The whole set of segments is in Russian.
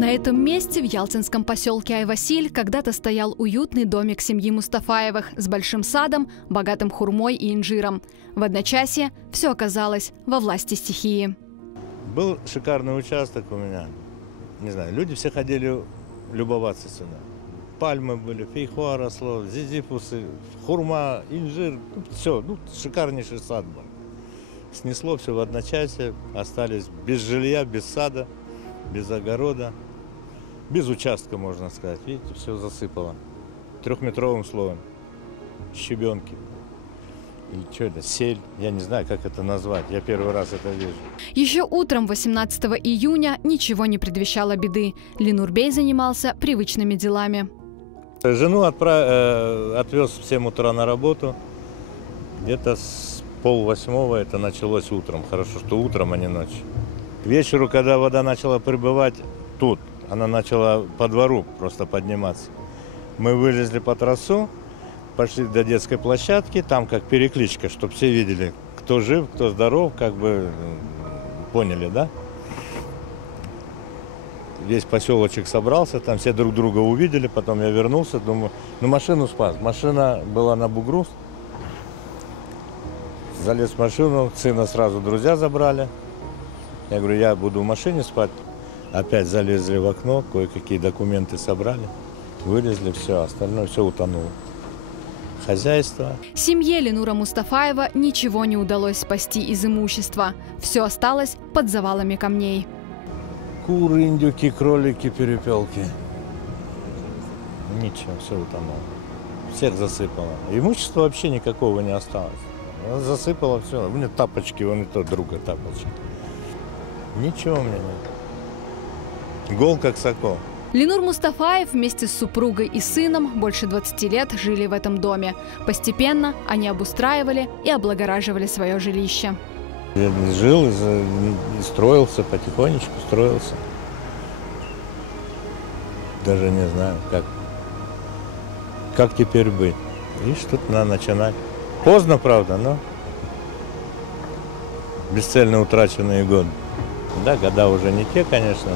На этом месте, в ялтинском поселке Айвасиль, когда-то стоял уютный домик семьи Мустафаевых с большим садом, богатым хурмой и инжиром. В одночасье все оказалось во власти стихии. Был шикарный участок у меня. Не знаю, люди все ходили любоваться сюда. Пальмы были, фейхоа росло, зизифусы, хурма, инжир. Все, шикарнейший сад был. Снесло все в одночасье, остались без жилья, без сада, без огорода, без участка, можно сказать. Видите, все засыпало 3-метровым слоем, щебенки. И что это, сель? Я не знаю, как это назвать. Я первый раз это вижу. Еще утром 18 июня ничего не предвещало беды. Ленурбей занимался привычными делами. Жену отвез в 7 утра на работу. Где-то с 7:30 это началось утром. Хорошо, что утром, а не ночью. К вечеру, когда вода начала прибывать тут, она начала по двору просто подниматься. Мы вылезли по трассу, пошли до детской площадки, там как перекличка, чтобы все видели, кто жив, кто здоров, как бы поняли, да? Весь поселочек собрался, там все друг друга увидели, потом я вернулся, думаю, машину спас. Машина была на бугру, залез в машину, сына сразу друзья забрали. Я говорю, я буду в машине спать. Опять залезли в окно, кое-какие документы собрали, вылезли, все, остальное все утонуло. Хозяйство. Семье Ленура Мустафаева ничего не удалось спасти из имущества. Все осталось под завалами камней. Куры, индюки, кролики, перепелки. Ничего, все утонуло. Всех засыпало. Имущества вообще никакого не осталось. Засыпало все. У меня тапочки, вон и тот друга тапочки. Ничего у меня нет. Гол как сокол. Ленур Мустафаев вместе с супругой и сыном больше 20 лет жили в этом доме. Постепенно они обустраивали и облагораживали свое жилище. Я жил и строился, потихонечку строился. Даже не знаю, как теперь быть. И что-то надо начинать. Поздно, правда, но бесцельно утраченные годы. Да, года уже не те, конечно,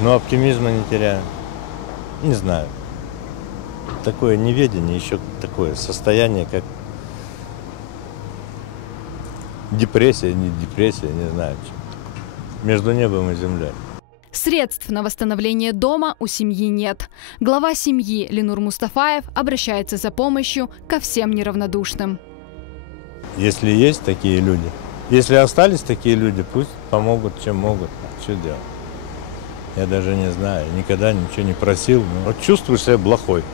но оптимизма не теряю. Не знаю. Такое неведение, еще такое состояние, как депрессия, не знаю. Между небом и землей. Средств на восстановление дома у семьи нет. Глава семьи Ленур Мустафаев обращается за помощью ко всем неравнодушным. Если есть такие люди, если остались такие люди, пусть помогут, чем могут. Что делать? Я даже не знаю, никогда ничего не просил. Но вот чувствую себя плохой.